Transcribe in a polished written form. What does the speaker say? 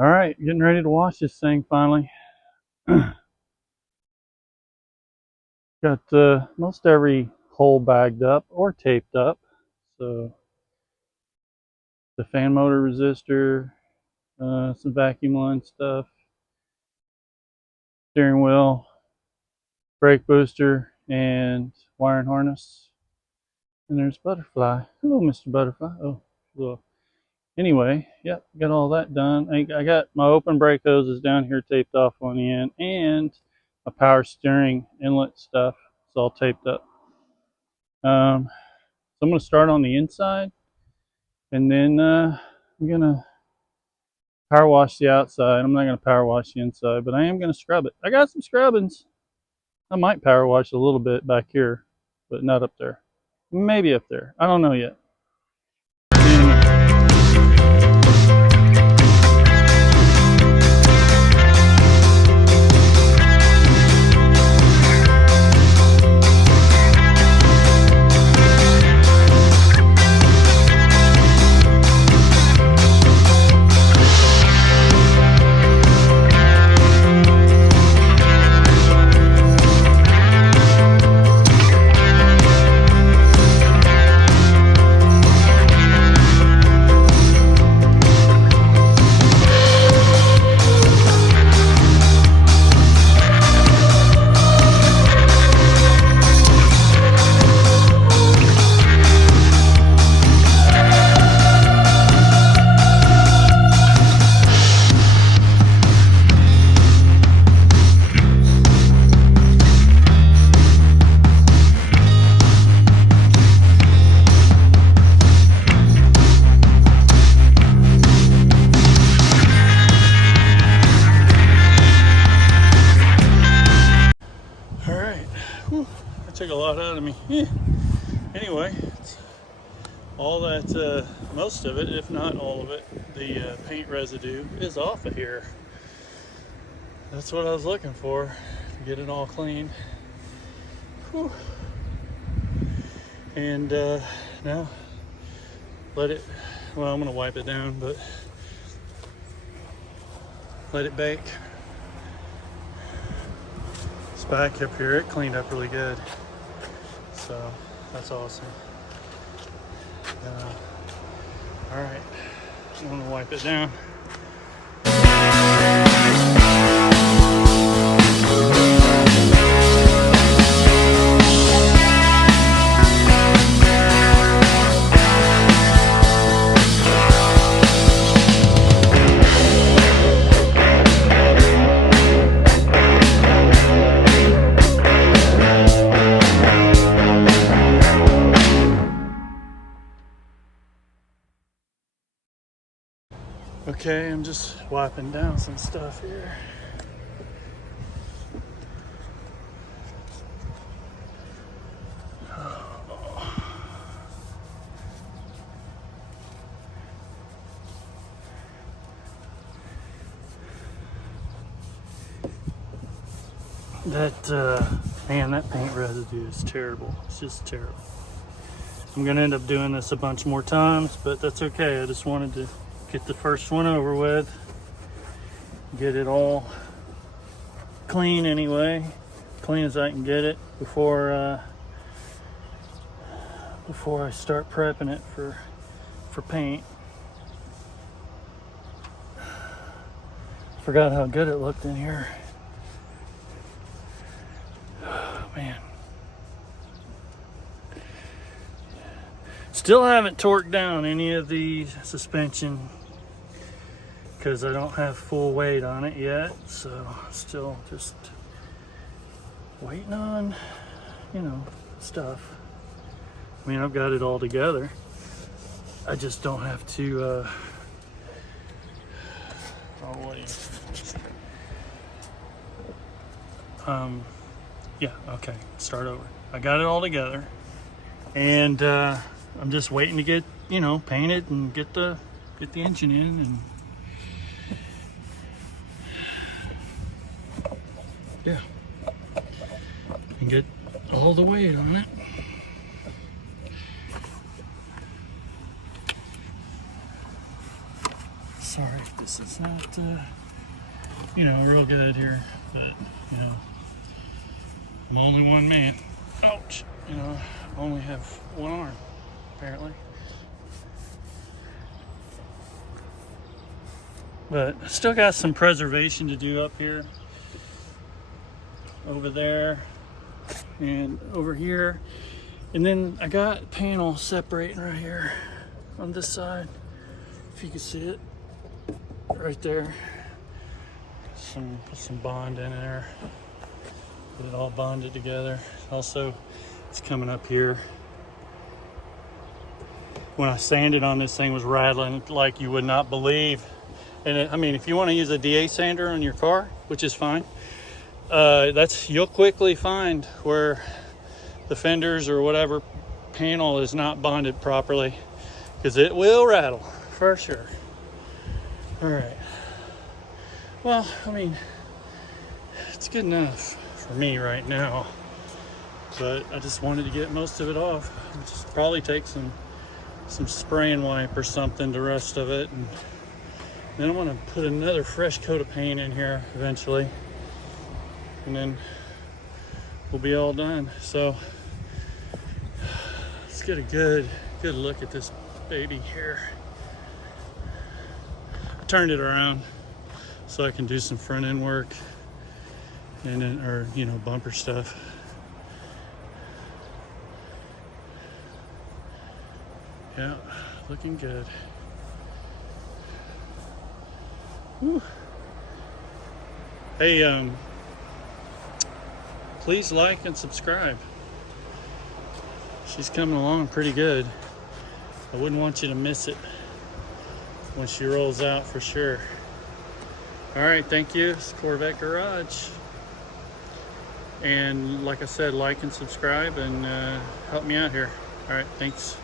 All right, getting ready to wash this thing finally. Got most every hole bagged up or taped up. So the fan motor resistor, some vacuum line stuff, steering wheel, brake booster, and wiring harness. And there's Butterfly. Hello, Mr. Butterfly. Oh, hello. Anyway, yep, got all that done. I got my open brake hoses down here taped off on the end, and my power steering inlet stuff. It's all taped up. So I'm going to start on the inside, and then I'm going to power wash the outside. I'm not going to power wash the inside, but I am going to scrub it. I got some scrubbings. I might power wash a little bit back here, but not up there. Maybe up there. I don't know yet. That took a lot out of me. Anyway, all that, most of it, if not all of it, the paint residue is off of here. That's what I was looking for, to get it all clean. Whew. And now let it, well, I'm gonna wipe it down, but let it bake. It's back up here, it cleaned up really good. So that's awesome. All right, I'm gonna wipe it down. Okay, I'm just wiping down some stuff here. Man, that paint residue is terrible. It's just terrible. I'm gonna end up doing this a bunch more times, but that's okay. I just wanted to get the first one over with, get it all clean anyway, clean as I can get it before I start prepping it for paint. Forgot how good it looked in here. Oh, man. Still haven't torqued down any of the suspension because I don't have full weight on it yet, so still just waiting on, stuff. I mean, I've got it all together. I just don't have to yeah, okay, start over. I got it all together, and I'm just waiting to get, painted and get the engine in, and yeah, and get all the weight on it. sorry if this is not, you know, real good here, but, you know, I'm only one man. Ouch. You know, I only have one arm, apparently. But I still got some preservation to do up here, over there, and over here. And then I got panel separating right here on this side, if you can see it, right there. Put some bond in there, get it all bonded together. Also, it's coming up here. When I sanded on this thing, was rattling like you would not believe. And I mean, if you want to use a DA sander on your car, which is fine, you'll quickly find where the fenders or whatever panel is not bonded properly, because it will rattle for sure. All right. Well, I mean, it's good enough for me right now, but I just wanted to get most of it off. Just probably take some spraying wipe or something, the rest of it, and then I'm gonna put another fresh coat of paint in here eventually, and then we'll be all done. So let's get a good look at this baby here. I turned it around so I can do some front end work, and then, or, you know, bumper stuff. Yeah, looking good. Whew. Hey, please like and subscribe. She's coming along pretty good. I wouldn't want you to miss it when she rolls out, for sure. All right, thank you. It's Corvette Garage. And like I said, like and subscribe, and help me out here. All right, thanks.